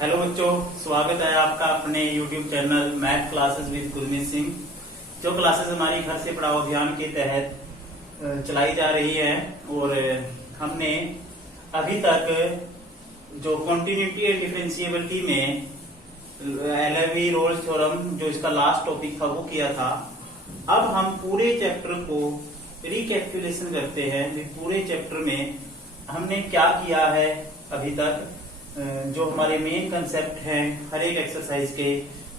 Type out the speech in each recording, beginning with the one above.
Hello बच्चों, स्वागत है आपका अपने YouTube channel math classes with Gurmeet Singh. जो क्लासेस हमारी घर से पढ़ाओ अभियान के तहत चलाई जा रही है और हमने अभी तक जो कॉन्टिन्यूटी एंड डिफरेंशिएबिलिटी में एलवी-रोल्स थ्योरम जो इसका लास्ट टॉपिक था वो किया था। अब हम पूरे चैप्टर को रिकैपिटुलेशन करते हैं। पूरे चैप्टर में हमने क्या किया है अभी तक, जो हमारे मेन कंसेप्ट हैं हर एक एक्सरसाइज के,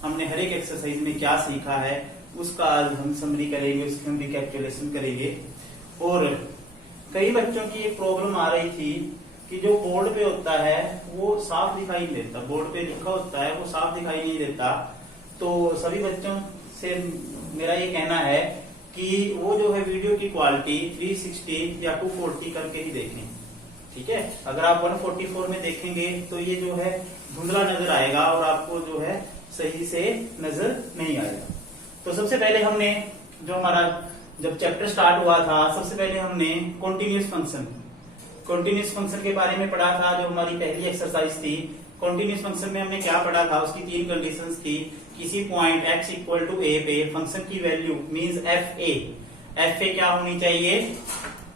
हमने हर एक एक्सरसाइज में क्या सीखा है उसका आज हम समरी करेंगे, उसकी हम रिकैपिटुलेशन करेंगे। और कई बच्चों की एक प्रॉब्लम आ रही थी कि जो बोर्ड पे होता है वो साफ दिखाई नहीं देता, बोर्ड पे लिखा होता है वो साफ दिखाई नहीं देता। तो सभी बच्चों से मेरा ये कहना है कि वो जो है वीडियो की क्वालिटी 360 या 240 करके ही देखें, ठीक है। अगर आप 144 में देखेंगे तो ये जो है धुंधला नजर आएगा और आपको जो है सही से नजर नहीं आएगा। तो सबसे पहले हमने जो हमारा जब चैप्टर स्टार्ट हुआ था, सबसे पहले हमने कॉन्टिन्यूस फंक्शन के बारे में पढ़ा था। जो हमारी पहली एक्सरसाइज थी कॉन्टिन्यूस फंक्शन में हमने क्या पढ़ा था, उसकी तीन कंडीशंस थी। किसी point x equal to a पे फंक्शन की वैल्यू मींस एफ ए क्या होनी चाहिए,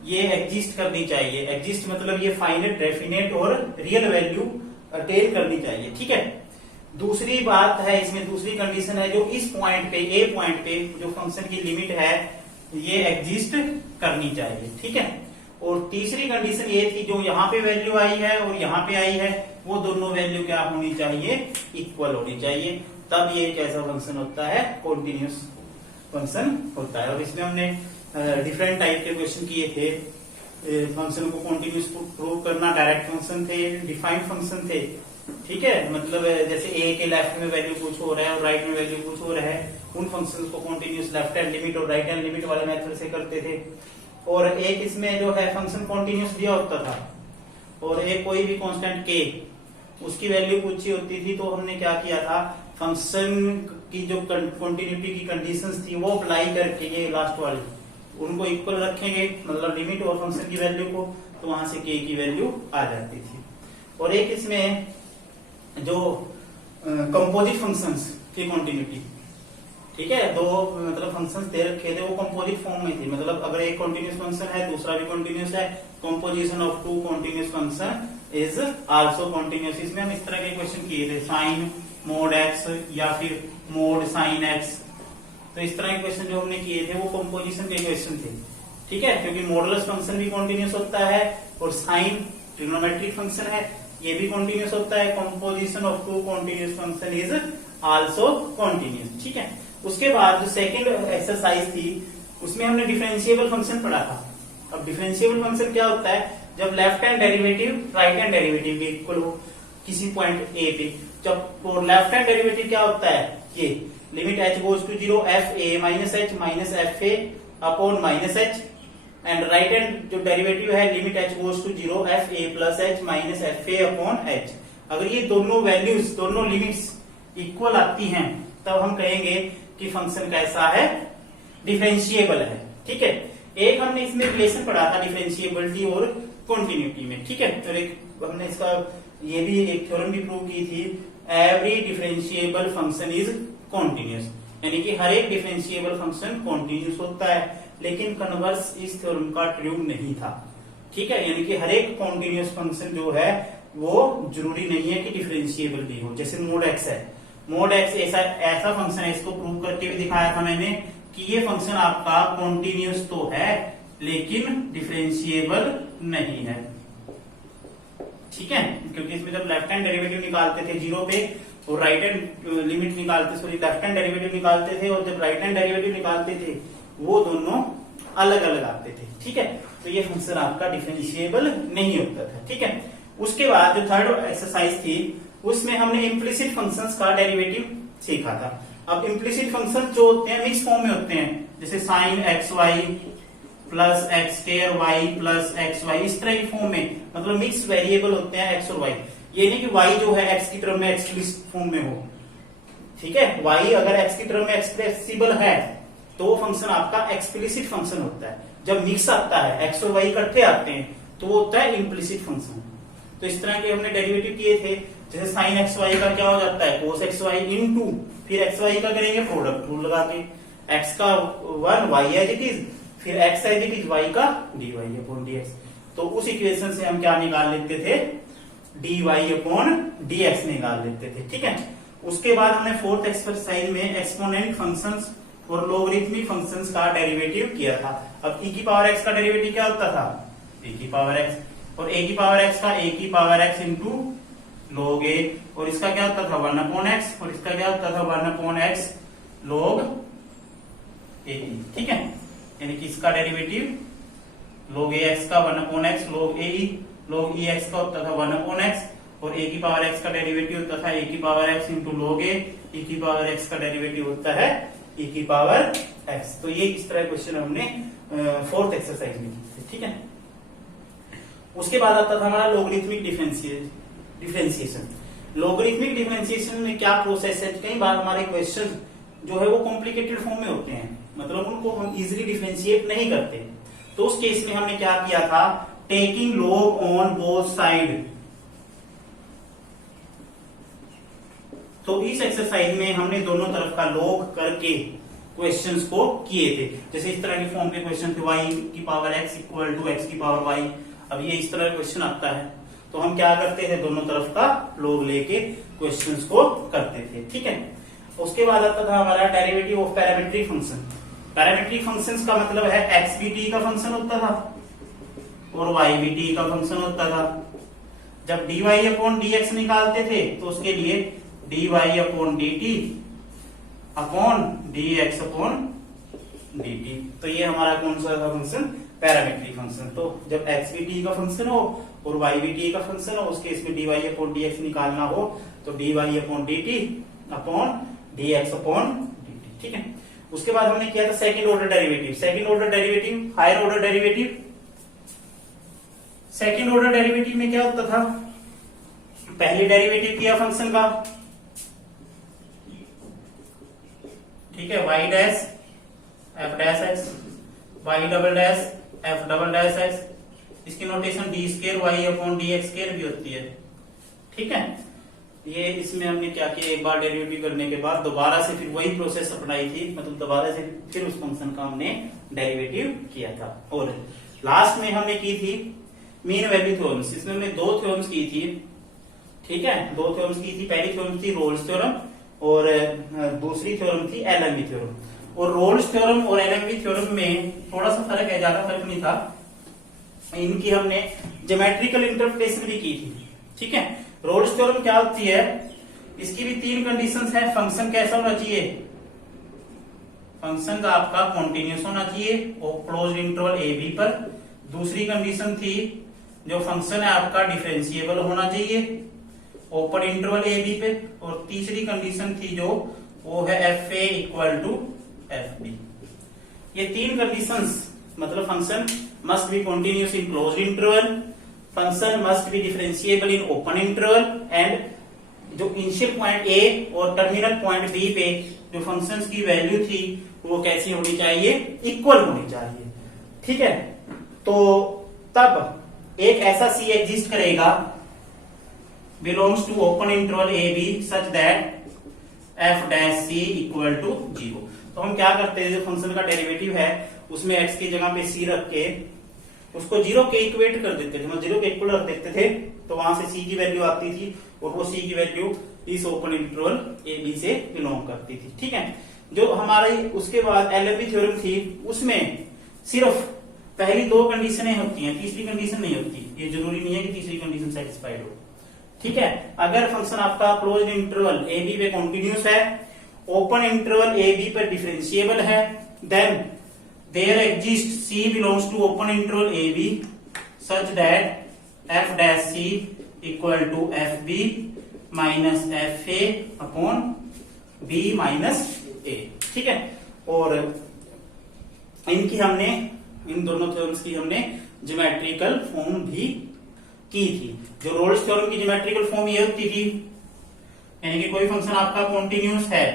ये एग्जिस्ट करनी चाहिए। एग्जिस्ट मतलब ये फाइनाइट, डेफिनेट और रियल वैल्यू अटेन करनी चाहिए, ठीक है। दूसरी बात है इसमें, दूसरी कंडीशन है जो इस पॉइंट पे ए पॉइंट पे जो फंक्शन की लिमिट है ये एग्जिस्ट करनी चाहिए, ठीक है। और तीसरी कंडीशन ये थी जो यहाँ पे वैल्यू आई है और यहाँ पे आई है वो दोनों वैल्यू क्या होनी चाहिए, इक्वल होनी चाहिए। तब ये एक ऐसा फंक्शन होता है कॉन्टिन्यूस फंक्शन होता है। और इसमें हमने डिफरेंट टाइप के क्वेश्चन किए थे। फंक्शन को कॉन्टिन्यूस प्रूव करना, डायरेक्ट फंक्शन थे, डिफाइंड फंक्शन थे, ठीक है। मतलब जैसे ए के लेफ्ट में वैल्यू कुछ हो रहा है और राइट में वैल्यू कुछ हो रहा है, उन फंक्शंस को कॉन्टिन्यूस लेफ्ट हैंड लिमिट और राइट हैंड लिमिट वाले मेथड से करते थे। और एक इसमें जो है फंक्शन कॉन्टिन्यूस दिया होता था और एक कोई भी कांस्टेंट के उसकी वैल्यू पूछी होती थी, तो हमने क्या किया था, फंक्शन की जो कॉन्टिन्यूटी की कंडीशंस थी वो अप्लाई करके ये लास्ट वाली उनको इक्वल रखेंगे, मतलब लिमिट और फंक्शन की वैल्यू को, तो वहां से के की वैल्यू आ जाती थी। और एक इसमें जो कंपोजिट फंक्शंस की कॉन्टिन्यूटी, ठीक है, दो मतलब फंक्शंस दे रखे थे वो कंपोजिट फॉर्म में थी। मतलब अगर एक कॉन्टिन्यूस फंक्शन है दूसरा भी कॉन्टिन्यूस है, composition of two continuous function is also continuous. इसमें हम इस तरह के क्वेश्चन किए थे, साइन मोड एक्स या फिर मोड साइन एक्स। तो इस तरह के क्वेश्चन जो हमने किए थे वो कंपोजिशन के क्वेश्चन थे, ठीक है, क्योंकि मॉडुलस फंक्शन भी कॉन्टिन्यूस होता है और साइन ट्रिग्नोमेट्रिक फंक्शन है ये भी कॉन्टिन्यूस होता है। Composition of two continuous function is also continuous, ठीक है। उसके बाद जो सेकंड एक्सरसाइज थी उसमें हमने डिफरेंशिएबल फंक्शन पढ़ा था। अब डिफरेंशिएबल फंक्शन क्या होता है, जब left hand derivative right hand derivative के इक्वल हो किसी पॉइंट ए पे। जब लेफ्ट हैंड डेरिवेटिव क्या होता है, ये limit h goes to 0 F A minus H minus F A upon minus H, and right hand जो डेरिवेटिव है limit h goes to 0 F A plus H minus F A upon H. अगर ये दोनों values, दोनों limits equal आती हैं तब हम कहेंगे कि फंक्शन कैसा है, डिफरेंशिएबल है, ठीक है। एक हमने इसमें रिलेशन पढ़ा था डिफरेंशिएबिलिटी और कॉन्टिन्यूटी में, ठीक है। तो एक हमने इसका ये भी एक थ्योरम भी प्रूव की थी, every differentiable function is continuous, यानी कि हर एक डिफरेंशिएबल फंक्शन कॉन्टिन्यूस होता है। लेकिन कन्वर्स इस थ्योरम का ट्रू नहीं था, ठीक है, यानी कि हर एक कॉन्टिन्यूस फंक्शन जो है वो जरूरी नहीं है कि डिफरेंशिएबल भी हो। जैसे मोड एक्स है, मोड एक्स ऐसा फंक्शन है, इसको प्रूव करके भी दिखाया था मैंने कि ये फंक्शन आपका कॉन्टिन्यूस तो है लेकिन डिफरेंशिएबल नहीं है, ठीक है। क्योंकि इसमें जब लेफ्ट हैंड डेरिवेटिव निकालते थे 0 पे और राइट हैंड लिमिट निकालते, सॉरी लेफ्ट हैंड डेरिवेटिव निकालते थे और जब राइट हैंड डेरिवेटिव निकालते थे वो दोनों अलग अलग आते थे, ठीक है। तो ये फंक्शन आपका डिफरेंशिएबल नहीं होता था, ठीक है। उसके बाद जो थर्ड एक्सरसाइज थी उसमें हमने इम्प्लिसिट फंक्शंस का डेरिवेटिव सीखा था। अब इम्प्लिसिट फंक्शन जो होते हैं मिक्स फॉर्म में होते हैं, जैसे sine X Y plus X square Y plus X Y, इस तरह की फॉर्म में, मतलब मिक्स वेरिएबल होते हैं एक्स और वाई। ये नहीं कि वाई जो है एक्स की टर्म में एक्सप्लिसिट फॉर्म में हो, ठीक है। वाई अगर एक्स की टर्म में एक्सप्रेसिबल है तो वो फंक्शन आपका एक्सप्लिसिट फंक्शन होता है। जब मिक्स आता है, एक्स और वाई इकट्ठे आते हैं, तो वो होता है इम्प्लिसिट फंक्शन। तो इस तरह के हमने डेरिवेटिव किए थे। जैसे साइन एक्स वाई का क्या हो जाता है कोस एक्स वाई इनटू, फिर एक्स वाई का करेंगे प्रोडक्ट रूल लगा के, एक्स का 1 वाई एज इट इज, फिर x as it is y का d y upon d x. तो उस इक्वेशन से हम क्या निकाल लेते थे, d y upon d x निकाल लेते थे। ठीक है, उसके बाद हमने फोर्थ एक्सरसाइज में एक्सपोनेंट फंक्शंस और लोगरिथमिक फंक्शंस का डेरिवेटिव किया था। अब e की पावर x का डेरिवेटिव क्या होता था, e की पावर x, और a की पावर x का a की power x into log a, और इसका क्या होता था 1 अपॉन x, और इसका क्या होता था 1 अपॉन x log a। ठीक है, यानी कि इसका डेरिवेटिव log ax का 1 upon x log a, log ex का होता था 1 अपॉन x, और a की पावर x का डेरिवेटिव होता था a की power x into log a, e की पावर x का डेरिवेटिव होता है e की पावर x। तो ये इस तरह क्वेश्चन हमने फोर्थ एक्सरसाइज में किए। ठीक है, उसके बाद आता था हमारा लोगरिथमिक डिफरेंशिएशन। लोगरिथमिक डिफरेंशिएशन में क्या प्रोसेस है, कई बार हमारे क्वेश्चन जो है वो कॉम्प्लिकेटेड फॉर्म में होते हैं, मतलब उनको हम इजीली डिफरेंशिएट नहीं करते। तो उस केस में हमने क्या किया था, taking log on both side. तो इस एक्सरसाइज में हमने दोनों तरफ का log करके क्वेश्चंस को किए थे। जैसे इस तरह के फॉर्म के क्वेश्चन थे, y की power x equal to x की पावर y। अब ये इस तरह का क्वेश्चन आता है तो हम क्या करते थे, दोनों तरफ का log लेके क्वेश्चंस को करते थे। ठीक है, उसके बाद आता था हमारा derivative of parametric function. Parametric functions का मतलब है x भी t का फंक्शन होता था और y भी t का फंक्शन होता था। जब dy अपॉन dx निकालते थे तो उसके लिए dy upon dt upon dx upon dt। तो ये हमारा कौन सा फंक्शन, पैरामीट्रिक फंक्शन। तो जब x भी t का फंक्शन हो और y भी t का फंक्शन हो, उसके इसमें dy अपॉन dx निकालना हो तो dy upon dt upon dx upon dt। ठीक है, उसके बाद हमने किया था second order derivative. Second order derivative, higher order derivative. Second order derivative में क्या होता था, पहले डेरिवेटिव किया फंक्शन का, ठीक है, y dash f dash x, y double dash f double dash x, इसकी notation D square y upon d x square भी होती है। ठीक है, ये इसमें हमने क्या किया, एक बार डेरिवेटिव करने के बाद दोबारा से फिर वही प्रोसेस अपनाई थी, मतलब दोबारा से फिर उस फंक्शन का हमने डेरिवेटिव किया था। और लास्ट में हमने की थी मीन वैल्यू थ्योरम्स। इसमें हमने 2 थ्योरम्स की थी। ठीक है, 2 थ्योरम्स की थी। पहली थ्योरम थी रोल्स थ्योरम और दूसरी थ्योरम थी एलएमवी थ्योरम। और रोल्स थ्योरम और एलएमवी थ्योरम में थोड़ा सा फर्क है, ज्यादा फर्क नहीं था। इनकी हमने ज्योमेट्रिकल इंटरप्रिटेशन भी की थी। ठीक है, रोल्स थ्योरम क्या होती है, इसकी भी 3 कंडीशंस है। फंक्शन कैसा होना चाहिए, फंक्शन का आपका कॉन्टिन्यूस होना चाहिए और क्लोज्ड इंटरवल ए बी पर। दूसरी कंडीशन थी जो फंक्शन है आपका डिफरेंशिएबल होना चाहिए ओपन इंटरवल ए बी पे। और तीसरी कंडीशन थी जो वो है F A equal to F B. ये 3 कंडीशंस, मतलब function must be continuous in closed interval, function must be differentiable in open interval, and जो इनिशियल पॉइंट ए और टर्मिनल पॉइंट बी पे जो फंक्शंस की वैल्यू थी वो कैसी होनी चाहिए, इक्वल होनी चाहिए। ठीक है, तो तब एक ऐसा सी एग्जिस्ट करेगा belongs to open interval a b such that f dash c equal to 0। तो हम क्या करते हैं, जो फंक्शन का डेरिवेटिव है उसमें x की जगह पे c रख के उसको 0 के इक्वेट कर देते थे, मतलब 0 के इक्वल रख देते थे, तो वहां से c की वैल्यू आती थी और वो c की वैल्यू इस ओपन इंटरवल a b से बिलोंग करती थी। ठीक है, जो हमारी उसके बाद एलएमवी थ्योरम थी उसमें सिर्फ पहली 2 कंडीशनें होती हैं, तीसरी कंडीशन नहीं होती। ये जरूरी नहीं है कि तीसरी कंडीशन सेटिस्फाइड हो। ठीक है, अगर फंक्शन आपका क्लोज्ड इंटरवल ए बी पे कॉन्टिन्यूस है, ओपन इंटरवल ए बी पर डिफरेंशिएबल है, then there exist c belongs to open interval a b such that f dash c equal to F b minus F A upon b minus a. ठीक है, और इनकी हमने, इन दोनों theorems की हमने ज्योमेट्रिकल फॉर्म भी की थी। जो रोल्स थ्योरम की ज्योमेट्रिकल फॉर्म ये होती थी, यानी कि कोई फंक्शन आपका कॉन्टिन्यूस है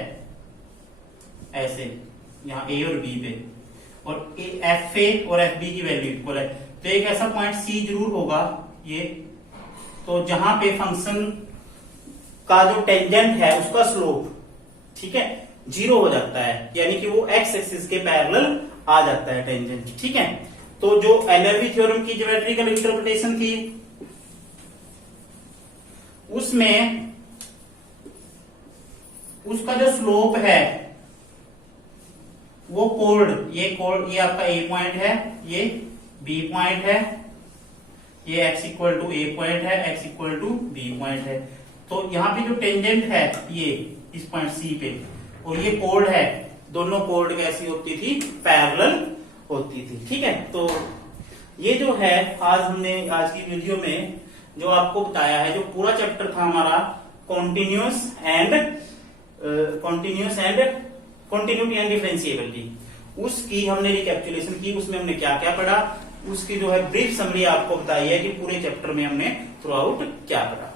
ऐसे यहाँ ए और बी पे, और एफ ए और एफ बी की वैल्यू इक्वल है, तो एक ऐसा पॉइंट सी जरूर होगा ये, तो जहां पे फंक्शन का जो टेंजेंट है उसका स्लोप, ठीक है, 0 हो जाता है, यानी कि वो एक्स एक्सिस के पैरेलल आ जाता है टेंजेंट, ठीक है। तो जो एलरबी थ्योरम की ज्योमेट्रिकल इंटरप्रिटेशन थी उसमें उसका जो स्लोप है वो कोड, ये आपका ए पॉइंट है, ये बी पॉइंट है, ये x equal to A point है, x equal to B point है। तो यहाँ पे जो टेंजेंट है ये इस पॉइंट सी पे, और ये कोड है, दोनों कोड कैसी होती थी, पैरेलल होती थी, ठीक है। तो ये जो है आज हमने आज की वीडियो में जो आपको बताया है, जो पूरा चैप्टर था हमारा continuous and continuity and differentiability, उसकी हमने रिकैपिचुलेशन की, उसमें हमने क्या क्या पढ़ा, उसकी जो है ब्रीफ समरी आपको बताई है कि पूरे चैप्टर में हमने थ्रू आउट क्या पढ़ा।